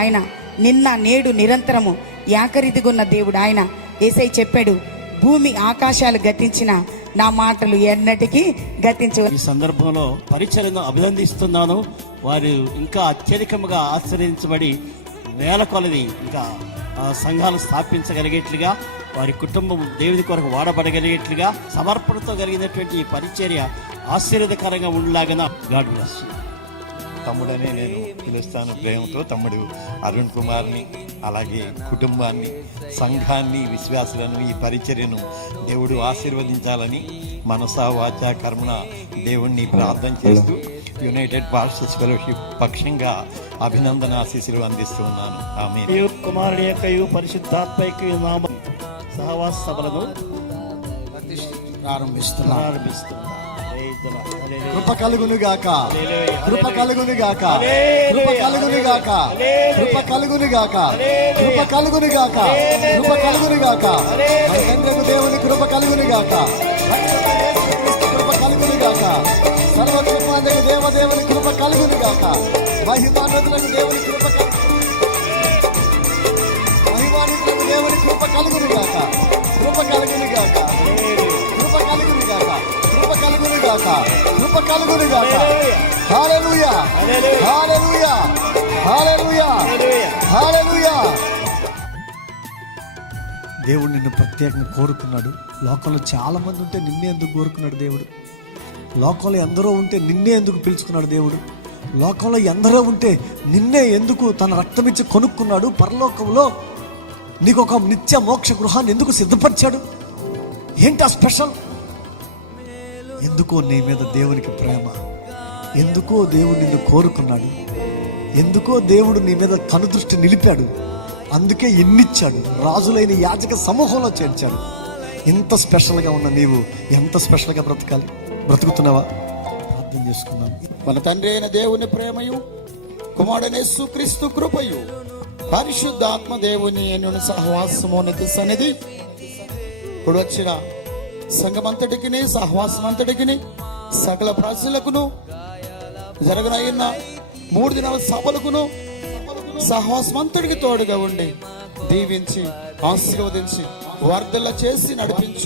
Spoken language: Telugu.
ఆయన నిన్న నేడు నిరంతరము ఏకరీతిగున్న దేవుడు ఆయన. యేసయ్య చెప్పాడు, భూమి ఆకాశాలు గతించిన నా మాటలు ఎన్నటికీ గతించవు. ఈ సందర్భంలో పరిచర్యను అభినందిస్తున్నాను. వారు ఇంకా అత్యధికముగా ఆశ్రయించబడి వేల కొలది ఇంకా సంఘాలు స్థాపించగలిగేట్లుగా, వారి కుటుంబం దేవుని కొరకు వాడబడగలిగేట్లుగా సమర్పణతో కలిగినటువంటి ఈ పరిచర్య ఆశీర్వదకరంగా ఉండలాగిన గాడ్ బ్లెస్ యు. తమ్ముడనే నేను పిలుస్తాను ప్రేమతో. తమ్ముడు అరుణ్ కుమార్ని, అలాగే కుటుంబాన్ని, సంఘాన్ని, విశ్వాసులను, ఈ పరిచర్యను దేవుడు ఆశీర్వదించాలని మనసా వాచా కర్మణ దేవుణ్ణి ప్రార్థన చేస్తూ యునైటెడ్ పాస్టర్స్ ఫెలోషిప్ పక్షంగా అభినందన ఆశీస్సులు అందిస్తున్నాను. ఆమేన్. కుమారుడి యొక్క పరిశుద్ధాత్మ నామం సహవాస సభలను ప్రారంభిస్తున్నారు. కృప కలుగునుగాక, కృప కలుగునుగాక, కృప కలుగునుగాక, కృప కలుగునుగాక, కృప కలుగునుగాక, కృప కలుగునుగాక. మన తండ్రి దేవుని కృప కలుగునుగాక, కృప కలుగునుగాక, సర్వకృపానికి దేవదేవుని కృప కలుగునుగాక, మహిమాన్వితులకు దేవుని కృప మహిమాన్వితులకు దేవుని కృప కలుగునుగాక, కృప కలుగునుగాక, కృప కలుగునుగాక, కృప కలుగునుగాక, కృప కలుగునుగాక. హల్లెలూయా, హల్లెలూయా, హల్లెలూయా, హల్లెలూయా. దేవుడు నిన్ను ప్రత్యేకంగా కోరుకున్నాడు. లోకంలో చాలా మంది ఉంటే నిన్నే ఎందుకు కోరుకున్నాడు దేవుడు? లోకంలో ఎందరో ఉంటే నిన్నే ఎందుకు పిలుచుకున్నాడు దేవుడు? లోకంలో ఎందరో ఉంటే నిన్నే ఎందుకు తన రక్తం ఇచ్చి కొనుక్కున్నాడు? పరలోకంలో నీకు ఒక నిత్య మోక్ష గృహాన్ని ఎందుకు సిద్ధపరిచాడు? ఏంటి ఆ స్పెషల్? ఎందుకో నీ మీద దేవునికి ప్రేమ, ఎందుకో దేవుడు నిన్ను కోరుకున్నాడు, ఎందుకో దేవుడు నీ మీద కనుదృష్టి నిలిపాడు. అందుకే ఎన్నిచ్చాడు, రాజులైన యాజక సమూహంలో చేర్చాడు. ఇంత స్పెషల్గా ఉన్న నీవు ఎంత స్పెషల్గా బ్రతకాలి? బ్రతుకుతున్నావా? ప్రార్థన చేసుకున్నాం. మన తండ్రి అయిన దేవుని ప్రేమయు, కుమారుడైన యేసుక్రీస్తు కృపయు, పరిశుద్ధాత్మ దేవుని ఎన్నున్న సహవాసమోన్నతి సన్నిధి ఇప్పుడు వచ్చిన సంఘమంతటికి, సహవాసమంతటికి, సకల ప్రజలకును, జరగనైన 3 దినాల సభలకును, సహవాసమంతటికి తోడుగా ఉండి దీవించి ఆశీర్వదించి వర్ధల చేసి నడిపించు.